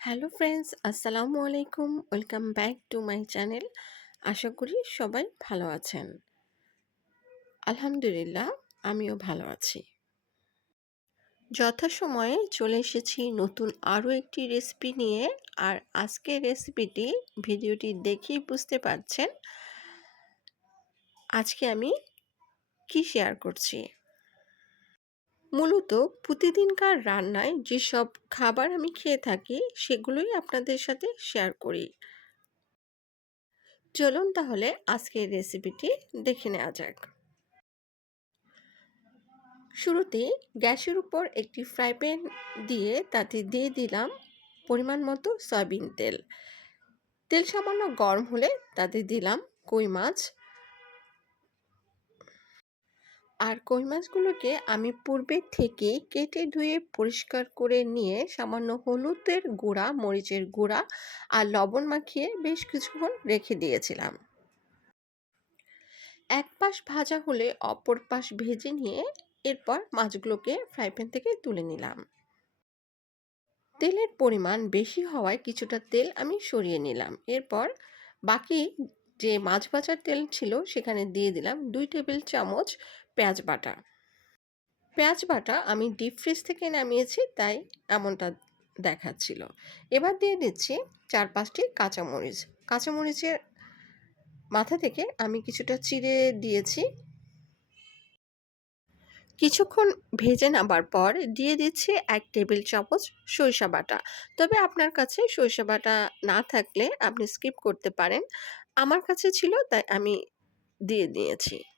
Hello friends আসসালামু আলাইকুম welcome back to my channel আশা করি সবাই ভালো আছেন আলহামদুলিল্লাহ আমিও ভালো আছি যথাসময়ে চলে এসেছি নতুন আরও একটি রেসিপি নিয়ে আর আজকের রেসিপিটি ভিডিওটি দেখেই বুঝতে পারছেন আজকে আমি কি শেয়ার করছি মূলত প্রতিদিনকার রান্নায় যেসব খাবার আমি খেয়ে থাকি, সেগুলোই আপনাদের সাথে শেয়ার করি। চলুন তাহলে আজকের রেসিপিটি দেখে নেওয়া যাক। শুরুতে গ্যাসের উপর একটি ফ্রাই প্যান দিয়ে তাতে দিয়ে দিলাম পরিমাণ মতো সয়াবিন তেল। তেল সামান্য গরম হলে তাতে দিলাম কই মাছ আর কই মাছগুলোকে আমি পূর্বে থেকেই কেটে ধুয়ে পরিষ্কার করে নিয়ে সামান্য হলুদের গুঁড়া, মরিচের গুঁড়া আর লবণ মাখিয়ে বেশ কিছুক্ষণ রেখে দিয়েছিলাম। এক পাশ ভাজা হলে অপর পাশ ভেজে নিয়ে এরপর মাছগুলোকে ফ্রাই প্যান থেকে তুলে নিলাম। তেলের পরিমাণ বেশি হওয়ায় কিছুটা তেল আমি সরিয়ে নিলাম। এরপর বাকি যে মাছ ভাজার তেল ছিল সেখানে দিয়ে দিলাম দুই টেবিল চামচ পেঁয়াজ বাটা। পেঁয়াজ বাটা আমি ডিপ ফ্রিজ থেকে নামিয়েছি, তাই এমনটা দেখাচ্ছিল। এবার দিয়ে দিচ্ছি চার পাঁচটি কাঁচামরিচ। কাঁচামরিচের মাথা থেকে আমি কিছুটা চিড়ে দিয়েছি। কিছুক্ষণ ভেজে নেবার পর দিয়ে দিচ্ছি এক টেবিল চামচ সরিষা বাটা। তবে আপনার কাছে সরিষা বাটা না থাকলে আপনি স্কিপ করতে পারেন। আমার কাছে ছিল, তাই আমি দিয়ে দিয়েছি।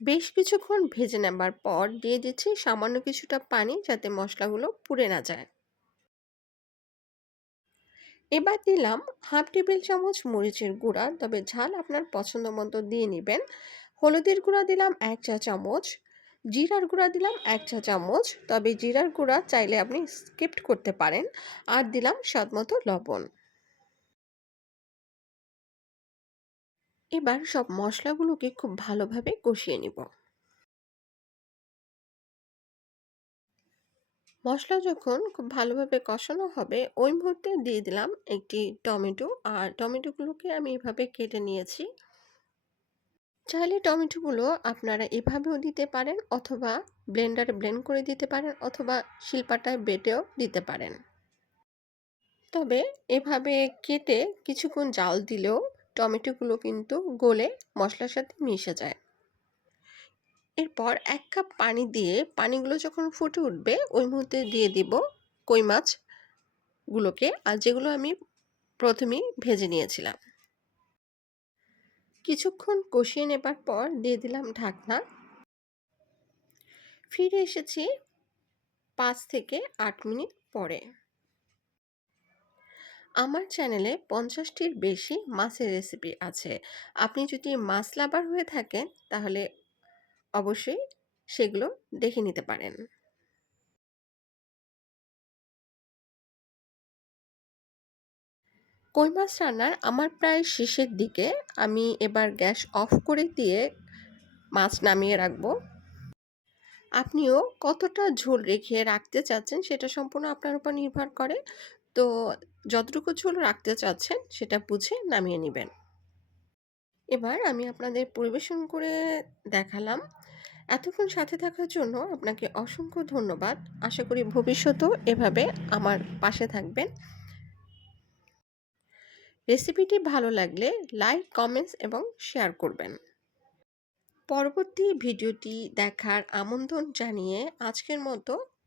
বেশ কিছুক্ষণ ভেজে নেবার পর দিয়ে দিচ্ছি সামান্য কিছুটা পানি যাতে মশলাগুলো পুড়ে না যায়। এবার দিলাম হাফ টেবিল চামচ মরিচের গুঁড়া, তবে ঝাল আপনার পছন্দ মতো দিয়ে নেবেন। হলুদের গুঁড়া দিলাম এক চা চামচ, জিরার গুঁড়া দিলাম এক চা চামচ, তবে জিরার গুঁড়া চাইলে আপনি স্কিপ্ট করতে পারেন। আর দিলাম স্বাদ মতো লবণ। এবার সব মশলাগুলোকে খুব ভালোভাবে কষিয়ে নিব। মশলা যখন খুব ভালোভাবে কষানো হবে, ওই মুহূর্তে দিয়ে দিলাম একটি টমেটো। আর টমেটোগুলোকে আমি এভাবে কেটে নিয়েছি। চাইলে টমেটোগুলো আপনারা এভাবেও দিতে পারেন অথবা ব্লেন্ডারে ব্লেন্ড করে দিতে পারেন অথবা শিল্পাটায় বেটেও দিতে পারেন। তবে এভাবে কেটে কিছুক্ষণ জাল দিলেও টমেটোগুলো কিন্তু গলে মশলার সাথে মিশে যায়। এরপর এক কাপ পানি দিয়ে পানিগুলো যখন ফুটে উঠবে, ওই মুহূর্তে দিয়ে দিব কই মাছগুলোকে আর যেগুলো আমি প্রথমেই ভেজে নিয়েছিলাম। কিছুক্ষণ কষিয়ে নেবার পর দিয়ে দিলাম ঢাকনা। ফিরে এসেছি পাঁচ থেকে আট মিনিট পরে। আমার চ্যানেলে পঞ্চাশটির বেশি মাছের রেসিপি আছে। আপনি যদি মাছ লাভার হয়ে থাকেন, তাহলে অবশ্যই সেগুলো দেখে নিতে পারেন। কই মাছ রান্নার আমার প্রায় শেষের দিকে। আমি এবার গ্যাস অফ করে দিয়ে মাছ নামিয়ে রাখব। আপনিও কতটা ঝোল রেখে রাখতে চাচ্ছেন, সেটা সম্পূর্ণ আপনার উপর নির্ভর করে। তো যতটুকু ঝোল রাখতে চাচ্ছেন, সেটা বুঝে নামিয়ে নেবেন। এবার আমি আপনাদের পরিবেশন করে দেখালাম। এতক্ষণ সাথে থাকার জন্য আপনাকে অসংখ্য ধন্যবাদ। আশা করি ভবিষ্যতেও এভাবে আমার পাশে থাকবেন। রেসিপিটি ভালো লাগলে লাইক, কমেন্টস এবং শেয়ার করবেন। পরবর্তী ভিডিওটি দেখার আমন্ত্রণ জানিয়ে আজকের মতো